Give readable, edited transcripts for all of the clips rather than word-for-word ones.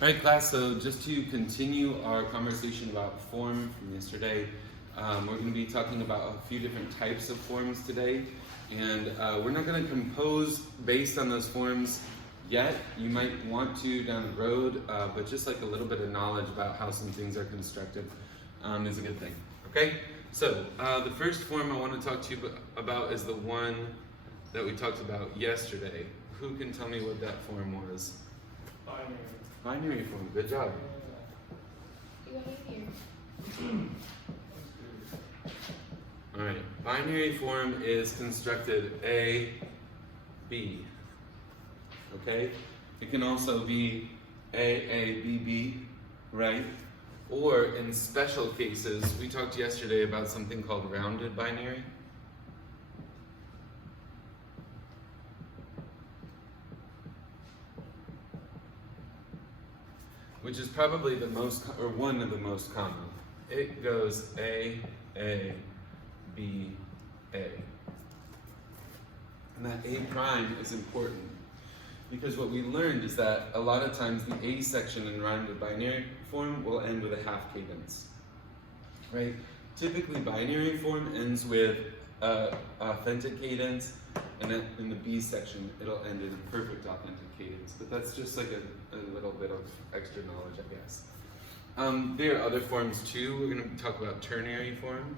All right, class, so just to continue our conversation about form from yesterday, we're going to be talking about a few different types of forms today, and we're not going to compose based on those forms yet. You might want to down the road, but just like a little bit of knowledge about how some things are constructed is a good thing, okay? So the first form I want to talk to you about is the one that we talked about yesterday. Who can tell me what that form was? Binary. Binary form, good job. You want it here? All right, binary form is constructed A, B, okay? It can also be A, B, B, right? Or in special cases, we talked yesterday about something called rounded binary. Which is probably the most, or one of the most common. It goes A, B, A. And that A prime is important because what we learned is that a lot of times the A section in rounded binary form will end with a half cadence, right? Typically binary form ends with authentic cadence, and then in the B section it'll end in perfect authentic cadence. But that's just like a little bit of extra knowledge, I guess. There are other forms too. We're going to talk about ternary form.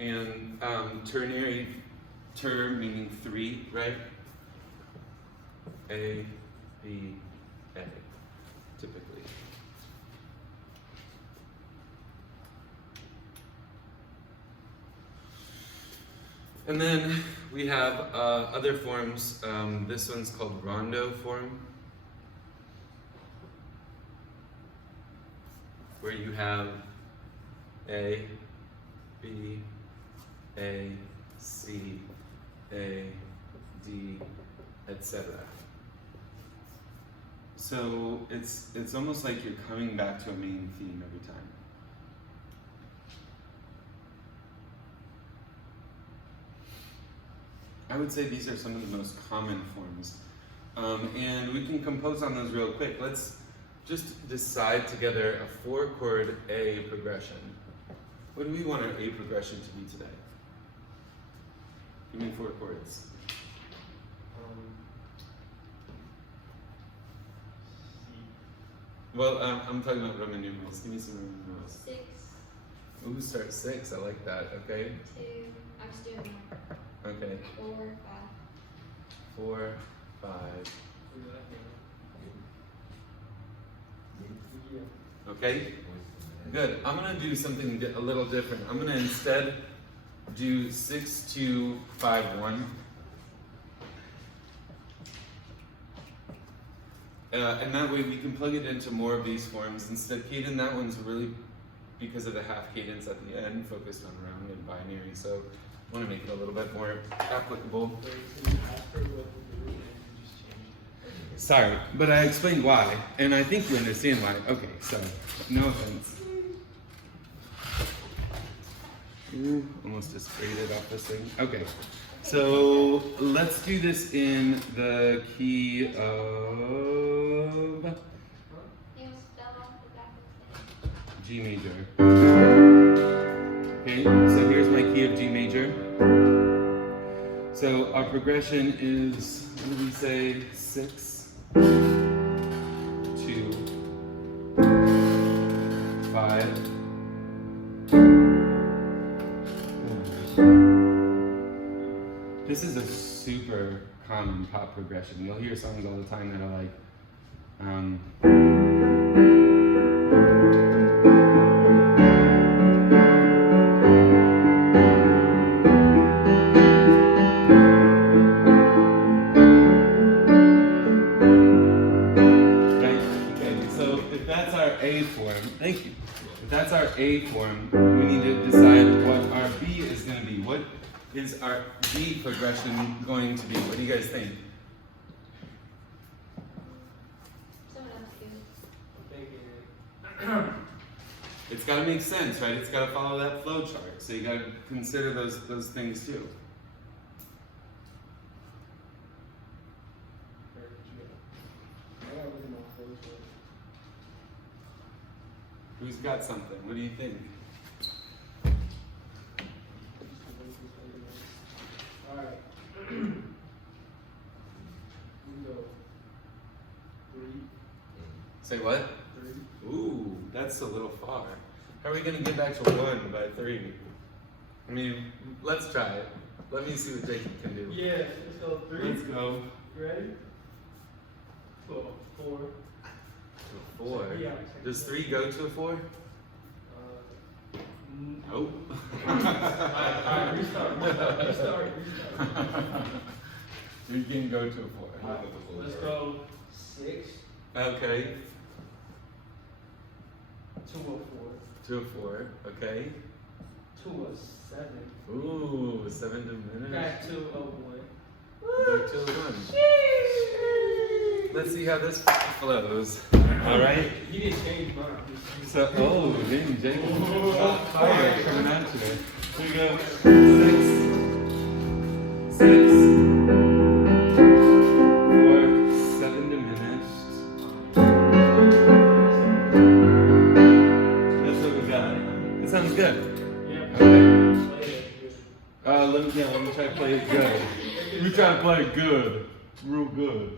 And ternary, meaning three, right? A, B, A, typically. And then we have other forms. This one's called rondo form, where you have A, B, A, C, A, D, etc. So it's almost like you're coming back to a main theme every time. I would say these are some of the most common forms. And we can compose on those real quick. Let's just decide together a 4-chord A progression. What do we want our A progression to be today? Give me 4 chords. Well, I'm talking about Roman numerals. Give me some Roman numerals. 6. Ooh, start 6. I like that. Okay. 2. I'm just doing more. Okay. 4, 5. 4, 5. Okay. Good. I'm gonna do something a little different. I'm gonna instead do 6, 2, 5, 1. And that way we can plug it into more of these forms. Instead, Caden, that one's really, because of the half cadence at the end, focused on round and binary. So I want to make it a little bit more applicable. Sorry, but I explained why, and I think you understand why. Okay, so no offense. Ooh, almost just sprayed it off this thing. Okay, so let's do this in the key of G major. Okay, so here's my key of G major. So our progression is, what did we say, 6, 2, 5. This is a super common pop progression. You'll hear songs all the time that are like, thank you. If that's our A form, we need to decide what our B is going to be. What is our B progression going to be? What do you guys think? Someone else do. It's got to make sense, right? It's got to follow that flow chart. So you got to consider those things too. Who's got something? What do you think? Alright. We go 3. Say what? 3. Ooh, that's a little far. How are we gonna get back to 1 by 3? I mean, let's try it. Let me see what Jacob can do. Yeah, let's go 3. Let's go. You ready? Cool. 4. To 4. Yeah. Does 3 go to a 4? Nope. Alright, restart. You can go to a 4. Let's go 6 Okay. to a 4 To a 4. Okay. to a 7 Ooh, 7 diminished. back to a 1. Back to a 1. Let's see how this flows. All right. He didn't change mine. So, oh, dang, Jacob. Fire coming at you. Here we go. 6. 4. 7 diminished. That's what we got. That sounds good. Yeah. Okay. Let me try to play it good. Let me try to play it good. Real good.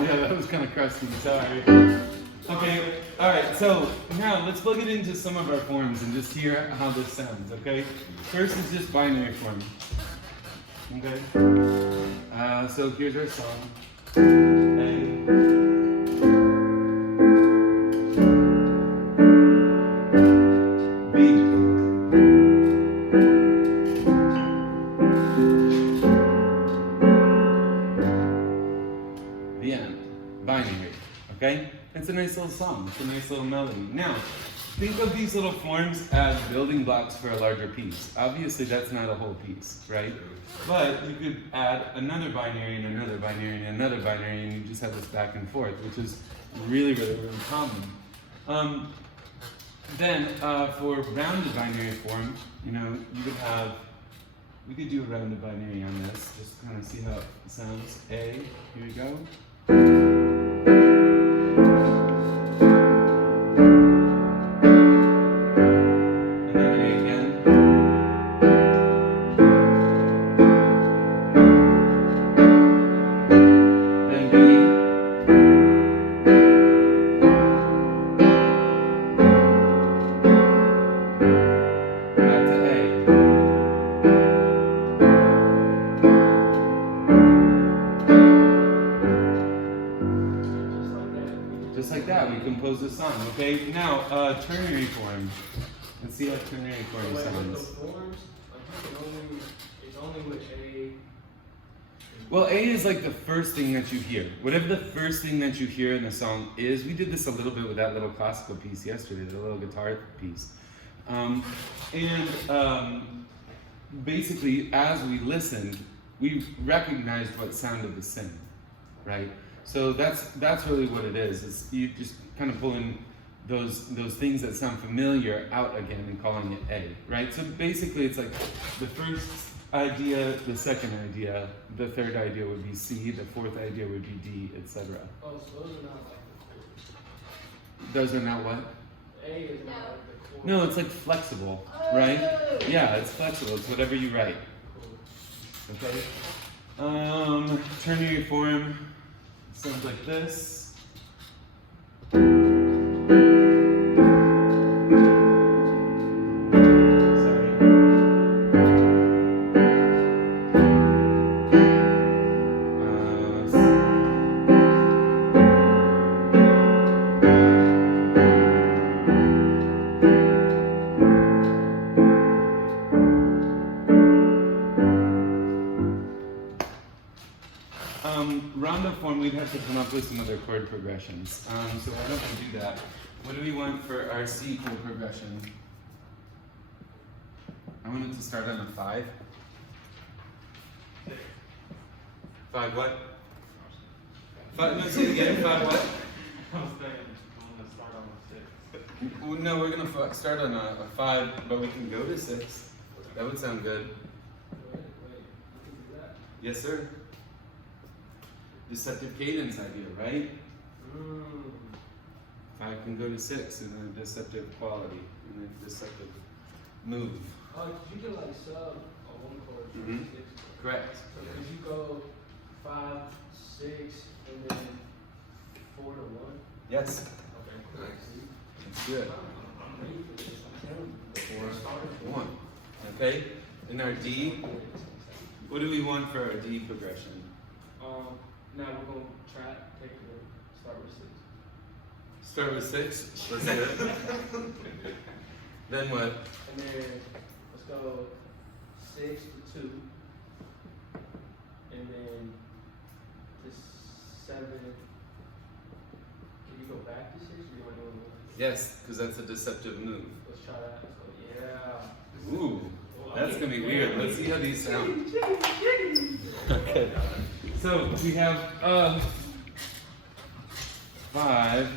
Yeah, that was kind of crusty, sorry. Okay, alright, so now let's plug it into some of our forms and just hear how this sounds, okay? First is just binary form. Okay? So here's our song. A. The end. Binary. Okay? It's a nice little song. It's a nice little melody. Now, think of these little forms as building blocks for a larger piece. Obviously, that's not a whole piece, right? But you could add another binary and another binary and another binary, and you just have this back and forth, which is really, really, really common. Then, for rounded binary form, you know, you could have, we could do a rounded binary on this, just kind of see how it sounds. A, here we go. And then A again. Then B. Back to A. Just like that, we compose a song. Okay, now ternary form. Let's see how ternary form With the sounds. forms, I think it's only with A. Well, A is like the first thing that you hear. Whatever the first thing that you hear in the song is, we did this a little bit with that little classical piece yesterday, the little guitar piece. Basically, as we listened, we recognized what sounded the same, right? So that's really what it is. It's you just kind of pulling those things that sound familiar out again and calling it A, right? So basically, it's like the first idea, the second idea, the third idea would be C, the fourth idea would be D, etc. Oh, so those are not like Those are not what? the A is not like the chord. No, it's like flexible, right? Yeah, it's flexible. It's whatever you write. Okay. Ternary form sounds like this. Roundup form, we'd have to come up with some other chord progressions. So why don't we do that? What do we want for our C chord progression? I want it to start on a 5. 5 what? 5, no, say it again. 5 what? No, we're gonna start on a 5, but we can go to 6. That would sound good. Wait, you can do that? Yes, sir. Deceptive cadence idea, right? Mm. 5 can go to 6, and then deceptive quality, and then deceptive move. Oh, you can like sub a one chord to Mhm. 6. Correct. So could you go 5, 6, and then 4 to 1? Yes. Okay, cool. That's good. I'm ready for this. I'm telling you. 4, 1. Okay. In our D, what do we want for our D progression? Now we're gonna take the start with 6. Start with 6. Let's do it. Then what? And then let's go 6 to 2. And then to 7. Can you go back to 6 or you want to do it? Yes, because that's a deceptive move. Let's try that. Let's go, yeah. Ooh, that's gonna be weird. Let's see how these sound. Okay. So we have 5.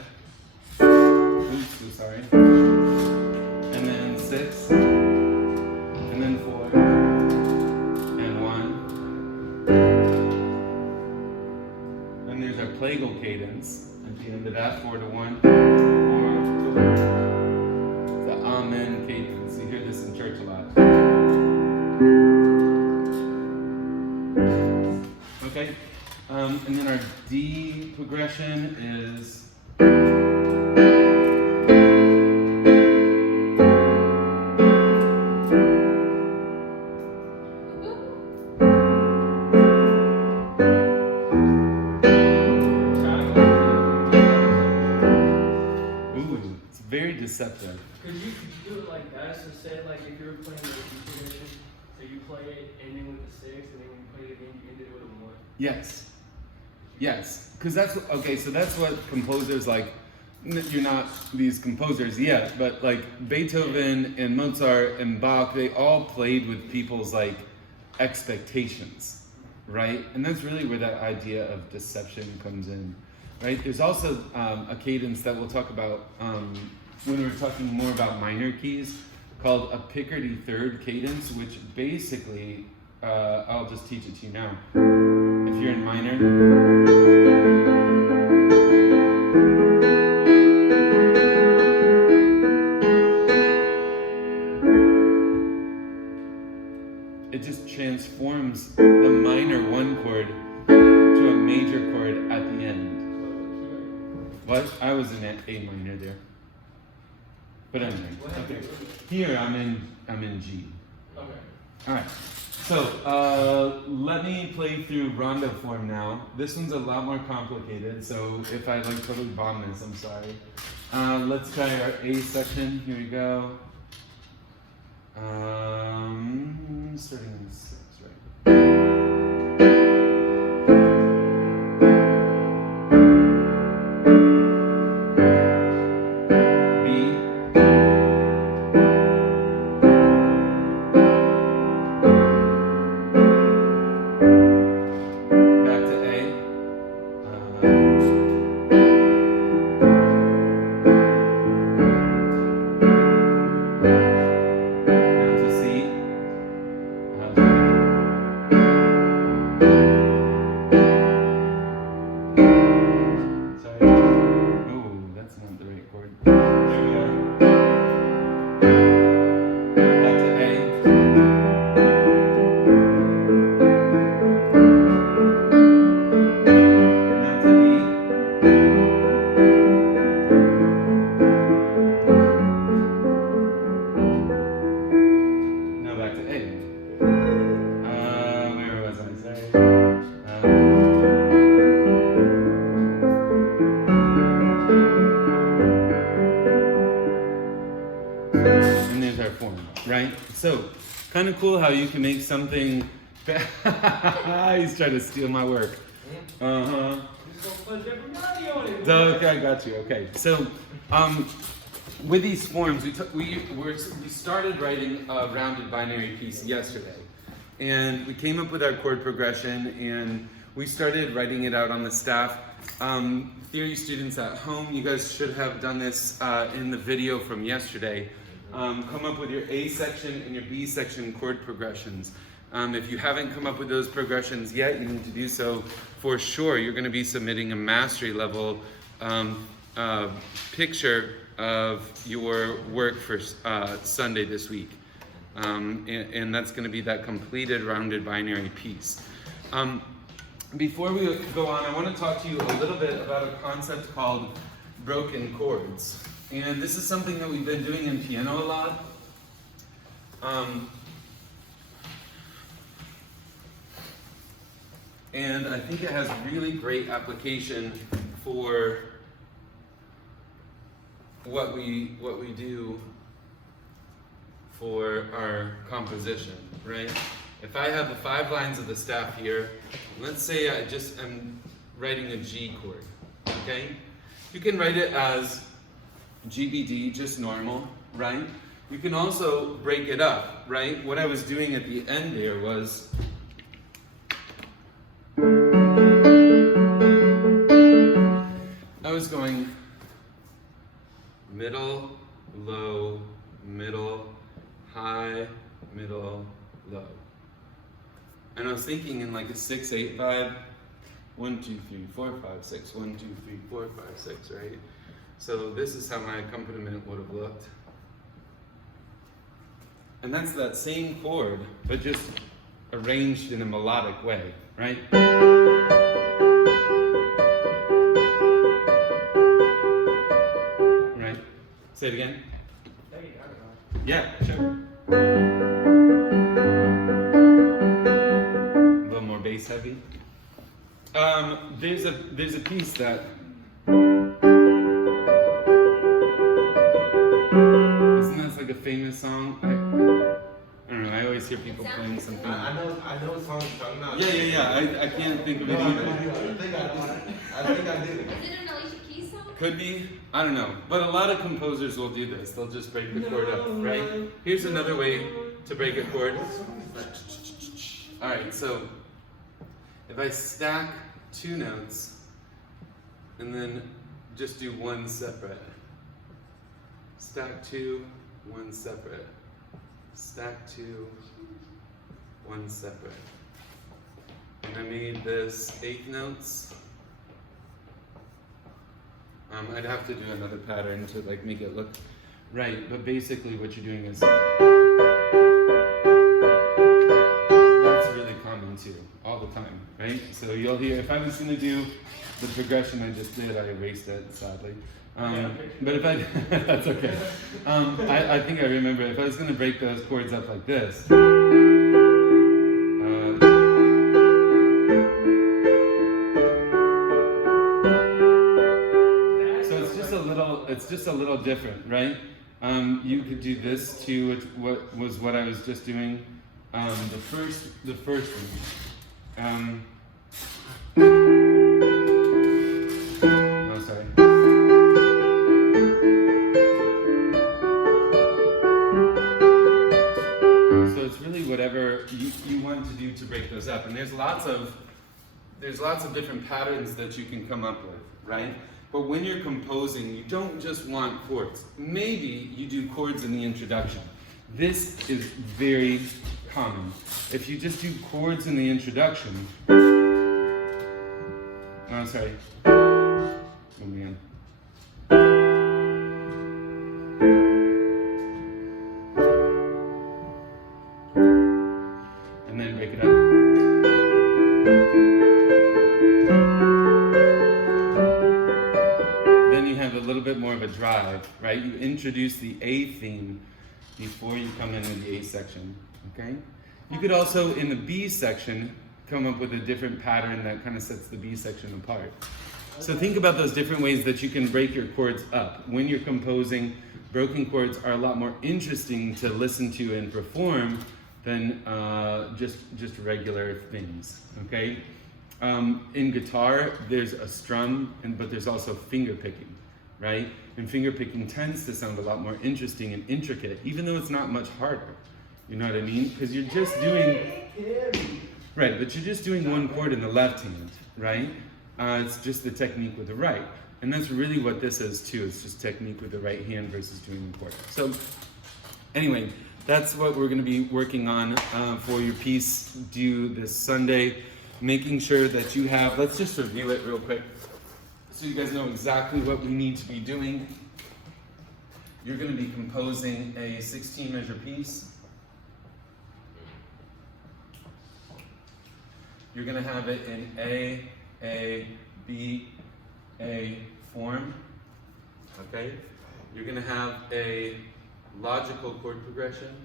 Oops, so sorry. And then 6. And then 4. And 1. Then there's our plagal cadence at the end of that, 4 to 1. Or the amen cadence. You hear this in church a lot. Okay. And then our D progression is it's very deceptive. Could you do it like that? So say like if you're playing the D progression, so you play it ending with the 6, and then when you play it again, you end it with a 1. Yes. Yes. Because so that's what composers like. You're not these composers yet, but like Beethoven and Mozart and Bach, they all played with people's like expectations, right? And that's really where that idea of deception comes in, right? There's also a cadence that we'll talk about when we're talking more about minor keys, called a Picardy third cadence, which basically, I'll just teach it to you now. If you're in minor, it just transforms the minor 1 chord to a major chord at the end. What? I was in A minor there. But anyway, okay. Here I'm in G. Okay. All right. So let me play through rondo form now. This one's a lot more complicated, so if I like totally bomb this, I'm sorry. Let's try our A section. Here we go. Starting in 6, right? Right? So, kind of cool how you can make something. He's trying to steal my work. Okay, I got you. Okay, so with these forms, we started writing a rounded binary piece yesterday, and we came up with our chord progression, and we started writing it out on the staff. Theory students at home, you guys should have done this in the video from yesterday. Come up with your A section and your B section chord progressions. If you haven't come up with those progressions yet, you need to do so for sure. You're going to be submitting a mastery level picture of your work for Sunday this week. And that's going to be that completed rounded binary piece. Before we go on, I want to talk to you a little bit about a concept called broken chords. And this is something that we've been doing in piano a lot. And I think it has really great application for what we do for our composition, right? If I have the 5 lines of the staff here, let's say I just am writing a G chord, okay? You can write it as GBD, just normal, right? You can also break it up, right? What I was doing at the end there was I was going middle, low, middle, high, middle, low. And I was thinking in like a 6/8 vibe, 1, 2, 3, 4, 5, 6, 1, 2, 3, 4, 5, 6, right? So this is how my accompaniment would have looked. And that's that same chord, but just arranged in a melodic way, right? Right? Say it again. Yeah, sure. A little more bass heavy. There's a piece that isn't that like a famous song? I don't know. I always hear people playing something. I know what song you're talking about. Yeah. I can't think of it either. I think I do. Is it an Alicia Keys song? Could be. I don't know. But a lot of composers will do this. They'll just break the chord up, right? Here's another way to break a chord. All right. So if I stack 2 notes and then just do 1 separate. Stack 2, 1 separate. Stack 2, 1 separate. And I made this 8 notes. I'd have to do another pattern to like make it look right, but basically what you're doing is that's really common too, all the time, right? So you'll hear, if I was going to do the progression I just did, I erased it, sadly. But if I, that's okay. I think I remember, if I was going to break those chords up like this, so it's just a little different, right? You could do this too, which was what I was just doing. The first one. Oh, sorry. So it's really whatever you want to do to break those up, and there's lots of different patterns that you can come up with, right? But when you're composing, you don't just want chords. Maybe you do chords in the introduction. This is very common. If you just do chords in the introduction, oh, sorry. Oh, man. And then break it up. Then you have a little bit more of a drive, right? You introduce the A theme before you come into the A section, okay? You could also, in the B section, come up with a different pattern that kind of sets the B section apart. So think about those different ways that you can break your chords up. When you're composing, broken chords are a lot more interesting to listen to and perform than just regular things, okay? In guitar, there's a strum, but there's also finger picking, right? And finger picking tends to sound a lot more interesting and intricate, even though it's not much harder. You know what I mean? Because you're just doing, right, but you're just doing 1 chord in the left hand, right? It's just the technique with the right. And that's really what this is too. It's just technique with the right hand versus doing 1 chord. So anyway, that's what we're going to be working on for your piece due this Sunday. Making sure that you have, let's just review it real quick so you guys know exactly what we need to be doing. You're going to be composing a 16 measure piece. You're going to have it in A, B, A form. Okay? You're going to have a logical chord progression.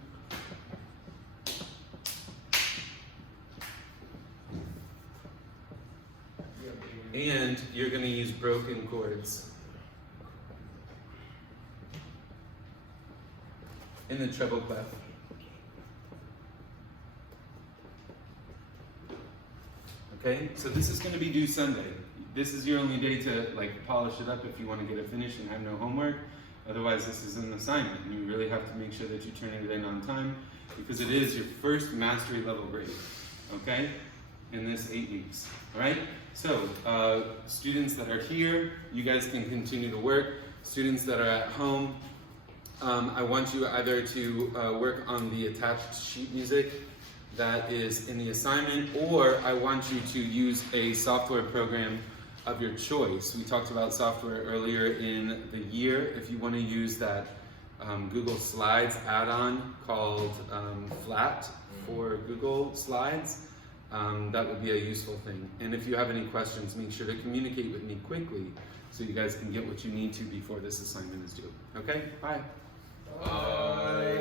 And you're going to use broken chords in the treble clef. Okay, so this is going to be due Sunday. This is your only day to like polish it up if you want to get it finished and have no homework. Otherwise, this is an assignment, and you really have to make sure that you turn it in on time because it is your first mastery level grade. Okay, in this 8 weeks. All right. So, students that are here, you guys can continue to work. Students that are at home, I want you either to work on the attached sheet music that is in the assignment, or I want you to use a software program of your choice. We talked about software earlier in the year. If you want to use that Google Slides add-on called Flat for Google Slides, that would be a useful thing. And if you have any questions, make sure to communicate with me quickly so you guys can get what you need to before this assignment is due. Okay? Bye. Bye.